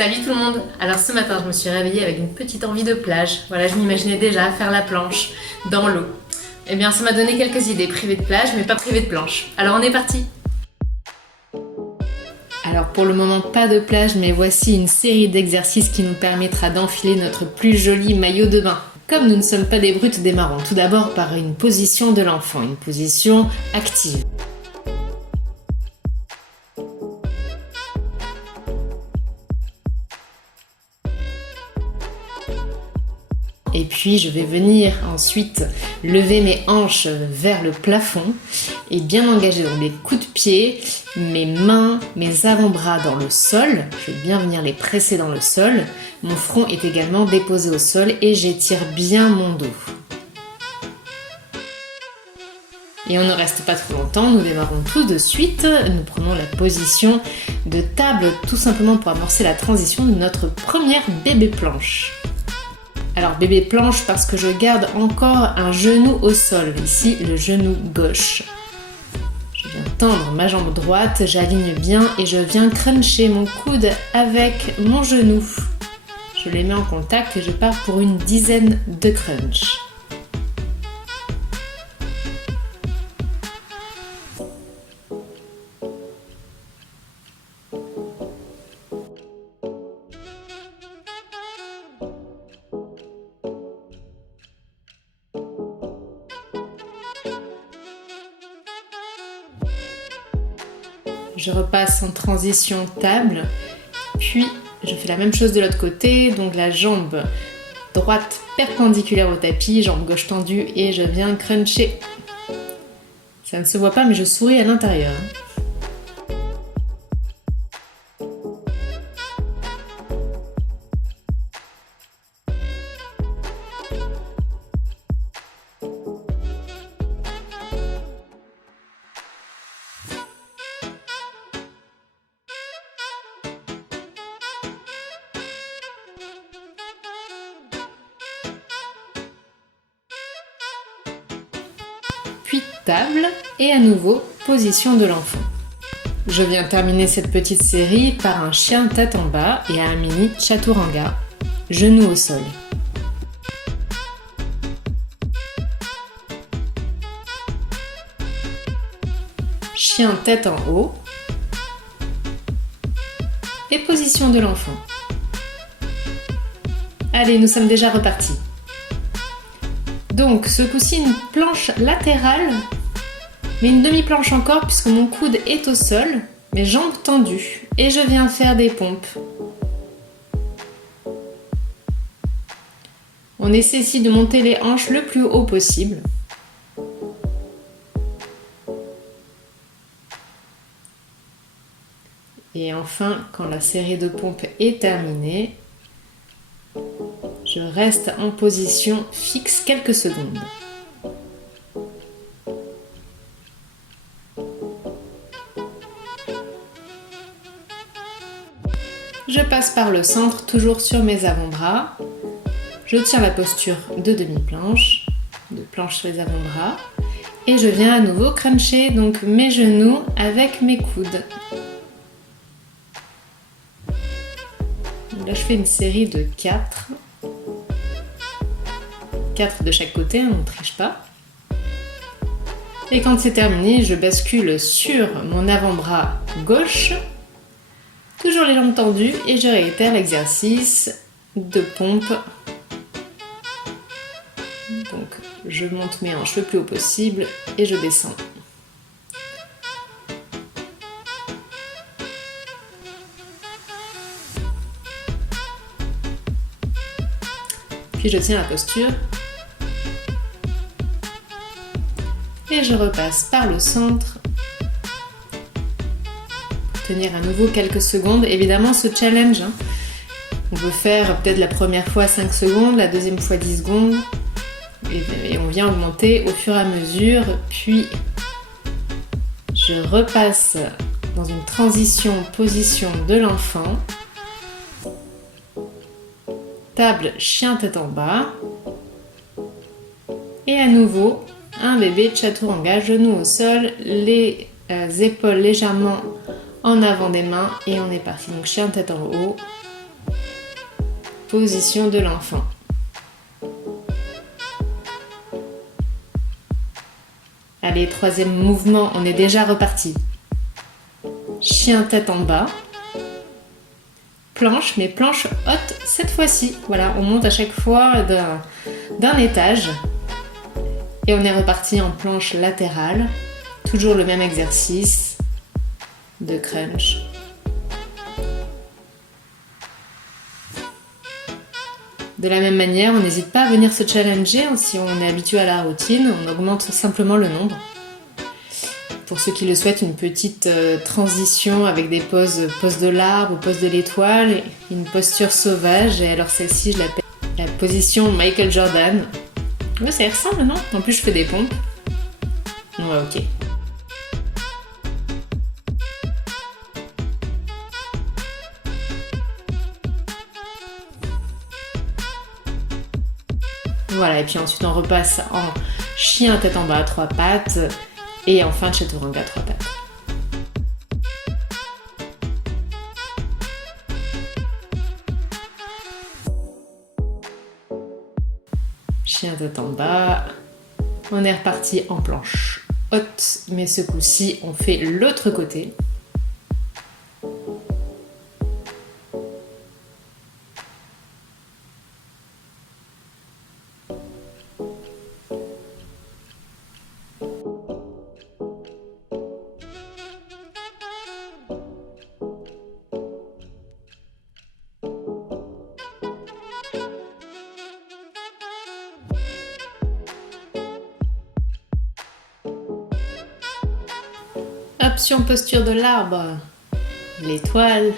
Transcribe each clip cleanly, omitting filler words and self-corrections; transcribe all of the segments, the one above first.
Salut tout le monde! Alors ce matin je me suis réveillée avec une petite envie de plage. Voilà, je m'imaginais déjà faire la planche dans l'eau. Eh bien ça m'a donné quelques idées, privées de plage mais pas privées de planche. Alors on est parti! Alors pour le moment pas de plage, mais voici une série d'exercices qui nous permettra d'enfiler notre plus joli maillot de bain. Comme nous ne sommes pas des brutes, démarrons tout d'abord par une position de l'enfant, une position active. Et puis je vais venir ensuite lever mes hanches vers le plafond et bien engager donc mes coups de pied, mes mains, mes avant-bras dans le sol. Je vais bien venir les presser dans le sol. Mon front est également déposé au sol et j'étire bien mon dos. Et on ne reste pas trop longtemps, nous démarrons tout de suite. Nous prenons la position de table tout simplement pour amorcer la transition de notre première bébé planche. Alors bébé planche parce que je garde encore un genou au sol, ici le genou gauche. Je viens tendre ma jambe droite, j'aligne bien et je viens cruncher mon coude avec mon genou. Je les mets en contact et je pars pour une dizaine de crunchs. Je repasse en transition table, puis je fais la même chose de l'autre côté, donc la jambe droite perpendiculaire au tapis, jambe gauche tendue et je viens cruncher. Ça ne se voit pas mais je souris à l'intérieur. Puis table et à nouveau position de l'enfant. Je viens terminer cette petite série par un chien tête en bas et un mini chaturanga, genou au sol. Chien tête en haut et position de l'enfant. Allez, nous sommes déjà repartis. Donc ce coup-ci une planche latérale, mais une demi-planche encore puisque mon coude est au sol, mes jambes tendues et je viens faire des pompes. On essaie ici de monter les hanches le plus haut possible. Et enfin, quand la série de pompes est terminée, je reste en position fixe quelques secondes. Je passe par le centre, toujours sur mes avant-bras. Je tiens la posture de demi-planche, de planche sur les avant-bras. Et je viens à nouveau cruncher donc mes genoux avec mes coudes. Là, je fais une série de 4. 4 de chaque côté, on ne triche pas. Et quand c'est terminé, je bascule sur mon avant-bras gauche, toujours les jambes tendues, et je réitère l'exercice de pompe. Donc, je monte mes hanches le plus haut possible et je descends. Puis je tiens la posture. Et je repasse par le centre. Pour tenir à nouveau quelques secondes. Évidemment, ce challenge, on peut faire peut-être la première fois 5 secondes, la deuxième fois 10 secondes. Et on vient augmenter au fur et à mesure. Puis, je repasse dans une transition position de l'enfant. Table, chien tête en bas. Et à nouveau, un bébé chaturanga, genou au sol, les épaules légèrement en avant des mains et on est parti. Donc chien tête en haut, position de l'enfant. Allez, troisième mouvement, on est déjà reparti. Chien tête en bas. Planche, mais planche haute cette fois-ci. Voilà, on monte à chaque fois d'un étage. Et on est reparti en planche latérale. Toujours le même exercice de crunch. De la même manière, on n'hésite pas à venir se challenger. Si on est habitué à la routine, on augmente simplement le nombre. Pour ceux qui le souhaitent, une petite transition avec des poses de l'arbre ou pose de l'étoile, une posture sauvage. Et alors celle-ci, je l'appelle la position Michael Jordan. Ouais, ça y ressemble, non? En plus, je fais des pompes. Ouais, ok. Voilà, et puis ensuite on repasse en chien tête en bas à 3 pattes et enfin chaturanga à 3 pattes. Chien tête en bas, on est reparti en planche haute, mais ce coup-ci on fait l'autre côté. Option posture de l'arbre, l'étoile,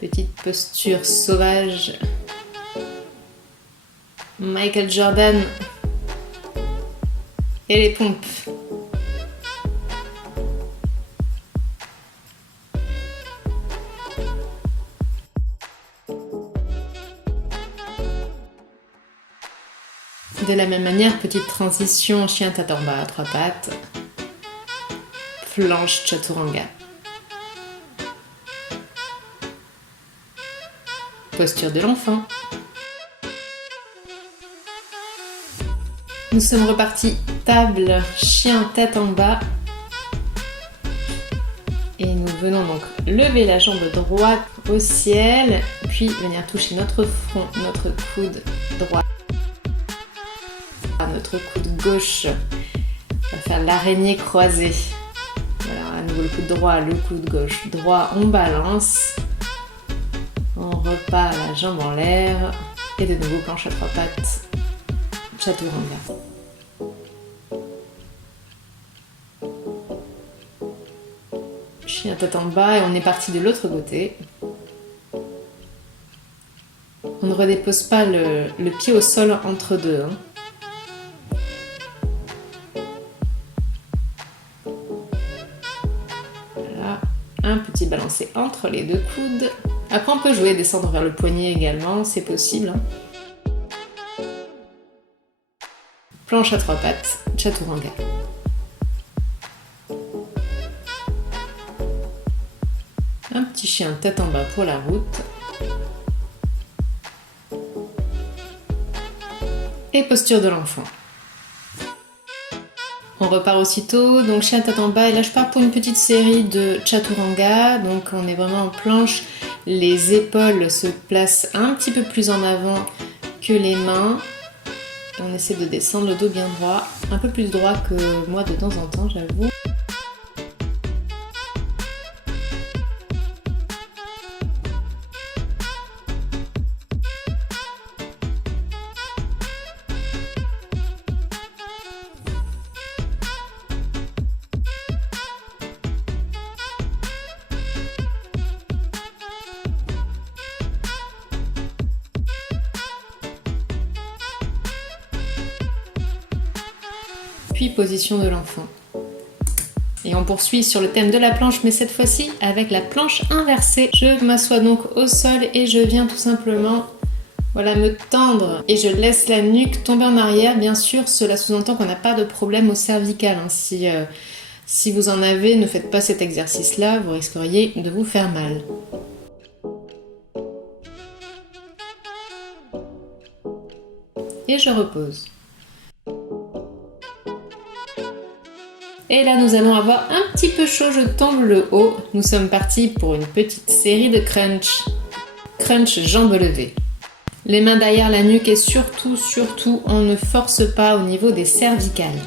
petite posture sauvage, Michael Jordan et les pompes. De la même manière, petite transition chien tête en bas à 3 pattes. Planche chaturanga. Posture de l'enfant. Nous sommes repartis table, chien tête en bas. Et nous venons donc lever la jambe droite au ciel, puis venir toucher notre front, notre coude droit, notre coude gauche. On va faire l'araignée croisée. Voilà, à nouveau le coude droit, le coude gauche, droit, on balance. On repart la jambe en l'air. Et de nouveau planche à 3 pattes, chaturanga. Chien tête en bas et on est parti de l'autre côté. On ne redépose pas le pied au sol entre deux. Voilà, un petit balancé entre les deux coudes. Après on peut jouer descendre vers le poignet également, c'est possible. Planche à 3 pattes, chaturanga. Un petit chien tête en bas pour la route. Et posture de l'enfant. On repart aussitôt, donc chien tête en bas, et là je pars pour une petite série de chaturanga, donc on est vraiment en planche, les épaules se placent un petit peu plus en avant que les mains, on essaie de descendre le dos bien droit, un peu plus droit que moi de temps en temps j'avoue. Puis position de l'enfant. Et on poursuit sur le thème de la planche, mais cette fois-ci avec la planche inversée. Je m'assois donc au sol et je viens tout simplement me tendre et je laisse la nuque tomber en arrière. Bien sûr, cela sous-entend qu'on n'a pas de problème au cervical. Si vous en avez, ne faites pas cet exercice-là, vous risqueriez de vous faire mal. et je repose. Et là, nous allons avoir un petit peu chaud, je tombe le haut. Nous sommes partis pour une petite série de crunch. Crunch jambes levées. Les mains derrière la nuque et surtout, on ne force pas au niveau des cervicales.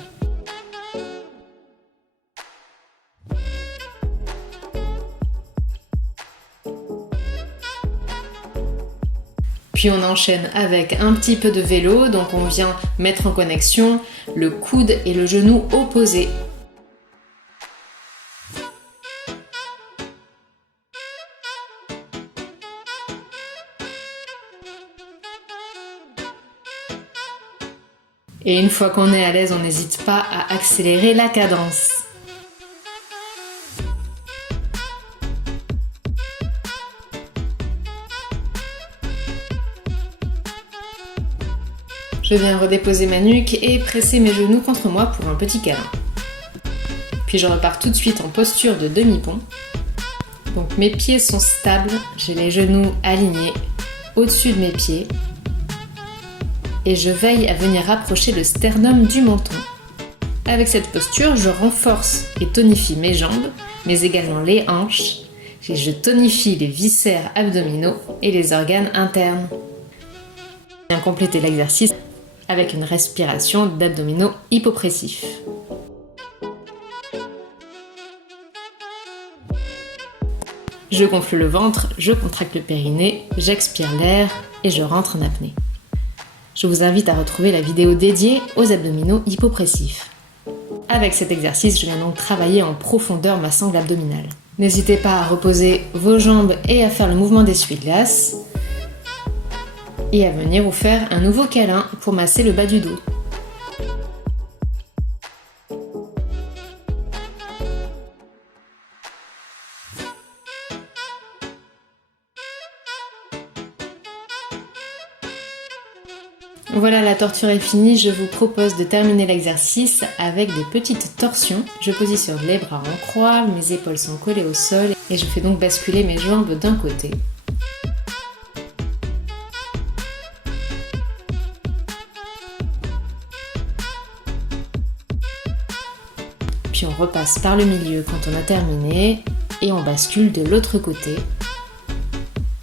Puis on enchaîne avec un petit peu de vélo, donc on vient mettre en connexion le coude et le genou opposés. Et une fois qu'on est à l'aise, on n'hésite pas à accélérer la cadence. Je viens redéposer ma nuque et presser mes genoux contre moi pour un petit câlin. Puis je repars tout de suite en posture de demi-pont. Donc mes pieds sont stables, j'ai les genoux alignés au-dessus de mes pieds. Et je veille à venir rapprocher le sternum du menton. Avec cette posture, je renforce et tonifie mes jambes, mais également les hanches, et je tonifie les viscères abdominaux et les organes internes. Je viens compléter l'exercice avec une respiration d'abdominaux hypopressifs. Je gonfle le ventre, je contracte le périnée, j'expire l'air et je rentre en apnée. Je vous invite à retrouver la vidéo dédiée aux abdominaux hypopressifs. Avec cet exercice, je viens donc travailler en profondeur ma sangle abdominale. N'hésitez pas à reposer vos jambes et à faire le mouvement d'essuie-glace et à venir vous faire un nouveau câlin pour masser le bas du dos. Voilà, la torture est finie, je vous propose de terminer l'exercice avec des petites torsions. Je positionne les bras en croix, mes épaules sont collées au sol et je fais donc basculer mes jambes d'un côté. Puis on repasse par le milieu quand on a terminé et on bascule de l'autre côté.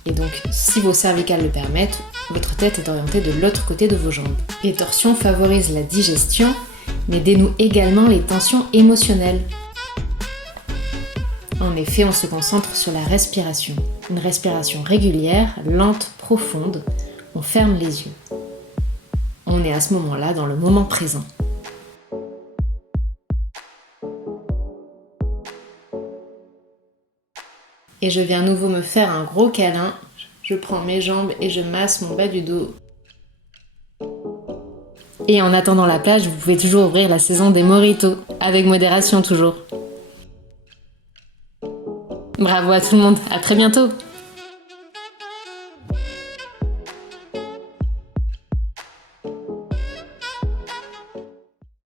Et donc, si vos cervicales le permettent, votre tête est orientée de l'autre côté de vos jambes. Les torsions favorisent la digestion, mais dénouent également les tensions émotionnelles. En effet, on se concentre sur la respiration. Une respiration régulière, lente, profonde. On ferme les yeux. On est à ce moment-là dans le moment présent. Et je viens à nouveau me faire un gros câlin. Je prends mes jambes et je masse mon bas du dos. Et en attendant la plage, vous pouvez toujours ouvrir la saison des mojitos, avec modération toujours. Bravo à tout le monde, à très bientôt!